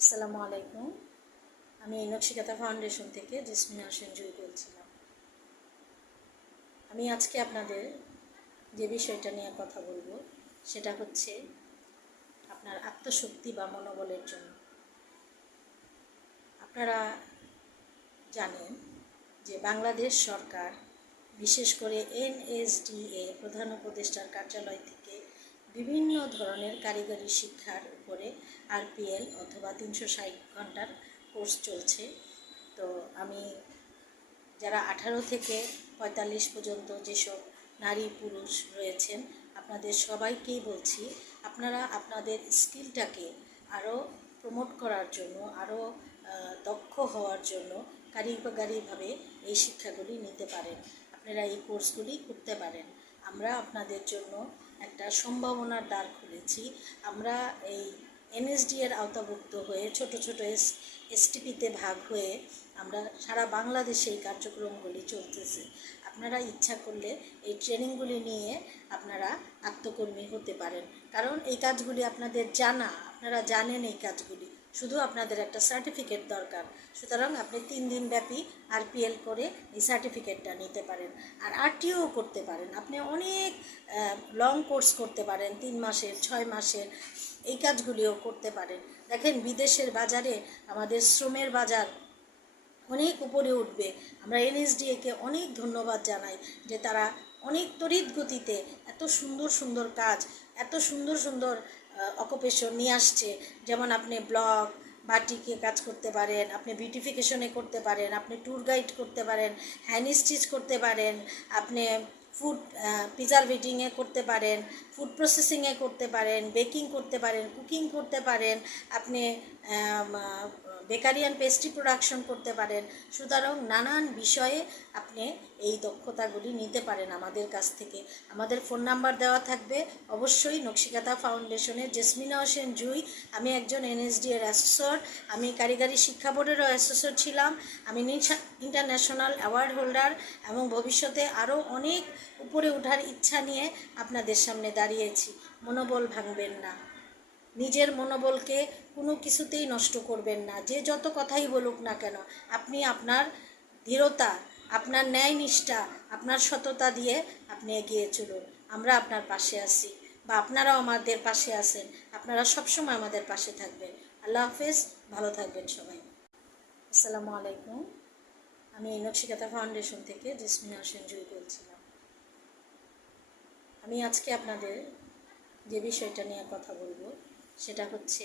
আসসালামু আলাইকুম। আমি নকশিকাতা ফাউন্ডেশন থেকে জেসমিনা হোসেন জুই বলছিলাম। আমি আজকে আপনাদের যে বিষয়টা নিয়ে কথা বলবো সেটা হচ্ছে আপনার আত্মশক্তি বা মনোবলের জন্য। আপনারা জানেন যে বাংলাদেশ সরকার বিশেষ করে NSDA প্রধান উপদেষ্টার কার্যালয় থেকে বিভিন্ন ধরনের কারিগরি শিক্ষার উপরে RPL অথবা 360 ঘন্টার কোর্স চলছে। তো আমি যারা 18 থেকে 45 পর্যন্ত যেসব নারী পুরুষ রয়েছেন আপনাদের সবাইকেই বলছি, আপনারা আপনাদের স্কিলটাকে আরও প্রমোট করার জন্য, আরও দক্ষ হওয়ার জন্য কারিগরিভাবে এই শিক্ষাগুলি নিতে পারেন। আপনারা এই কোর্সগুলি করতে পারেন। আমরা আপনাদের জন্য একটা সম্ভাবনার দ্বার খুলেছি। আমরা এই NSD এর আওতাভুক্ত হয়ে ছোট ছোট STPতে ভাগ হয়ে আমরা সারা বাংলাদেশে এই কার্যক্রমগুলি চলতেছে। আপনারা ইচ্ছা করলে এই ট্রেনিংগুলি নিয়ে আপনারা আত্মকর্মী হতে পারেন, কারণ এই কাজগুলি আপনাদের জানা, আপনারা জানেন এই কাজগুলি, শুধু আপনাদের একটা সার্টিফিকেট দরকার। সুতরাং আপনি 3 দিন ব্যাপী RPL করে এই সার্টিফিকেটটা নিতে পারেন। আর RTO করতে পারেন, আপনি অনেক লং কোর্স করতে পারেন, 3 মাসের 6 মাসের, এই কাজগুলিও করতে পারেন। দেখেন বিদেশের বাজারে আমাদের শ্রমের বাজার অনেক উপরে উঠবে। আমরা NSDA-কে অনেক ধন্যবাদ জানাই যে তারা অনেক তড়িৎ গতিতে এত সুন্দর সুন্দর কাজ, এত সুন্দর সুন্দর অকুপেশন নিয়ে আসছে। যেমন আপনি ব্লগ বাটিকে কাজ করতে পারেন, আপনি বিউটিফিকেশনে করতে পারেন, আপনি ট্যুর গাইড করতে পারেন, হ্যান্ড স্টিচ করতে পারেন, আপনি ফুড প্রিজারভেটিংয়ে করতে পারেন, ফুড প্রসেসিংয়ে করতে পারেন, বেকিং করতে পারেন, কুকিং করতে পারেন, আপনি বেকারি অ্যান্ড পেস্ট্রি প্রোডাকশন করতে পারেন। সুতরাং নানান বিষয়ে আপনি এই দক্ষতাগুলি নিতে পারেন আমাদের কাছ থেকে। আমাদের ফোন নাম্বার দেওয়া থাকবে। অবশ্যই নকশিকাতা ফাউন্ডেশনের জেসমিনা হোসেন জুই। আমি একজন NSD এর অ্যাসেসর, আমি কারিগরি শিক্ষা বোর্ডেরও অ্যাসেসর ছিলাম, আমি ইন্টারন্যাশনাল অ্যাওয়ার্ড হোল্ডার, এবং ভবিষ্যতে আরও অনেক উপরে ওঠার ইচ্ছা নিয়ে আপনাদের সামনে দাঁড়িয়েছি। মনোবল ভাঙবেন না, নিজের মনোবলকে কোনো কিছুতেই নষ্ট করবেন না। যে যত কথাই বলুক না কেন, আপনি আপনার দৃঢ়তা, আপনার ন্যায়নিষ্ঠা, আপনার সততা দিয়ে আপনি এগিয়ে চলুন। আমরা আপনার পাশে আছি, বা আপনারাও আমাদের পাশে আছেন। আপনারা সবসময় আমাদের পাশে থাকবেন। আল্লাহ হাফেজ, ভালো থাকবেন সবাই। আসসালামু আলাইকুম। আমি নকশিকাতা ফাউন্ডেশন থেকে জেসমিনা হোসেন জুই বলছিলাম। আমি আজকে আপনাদের যে বিষয়টা নিয়ে কথা বলবো সেটা হচ্ছে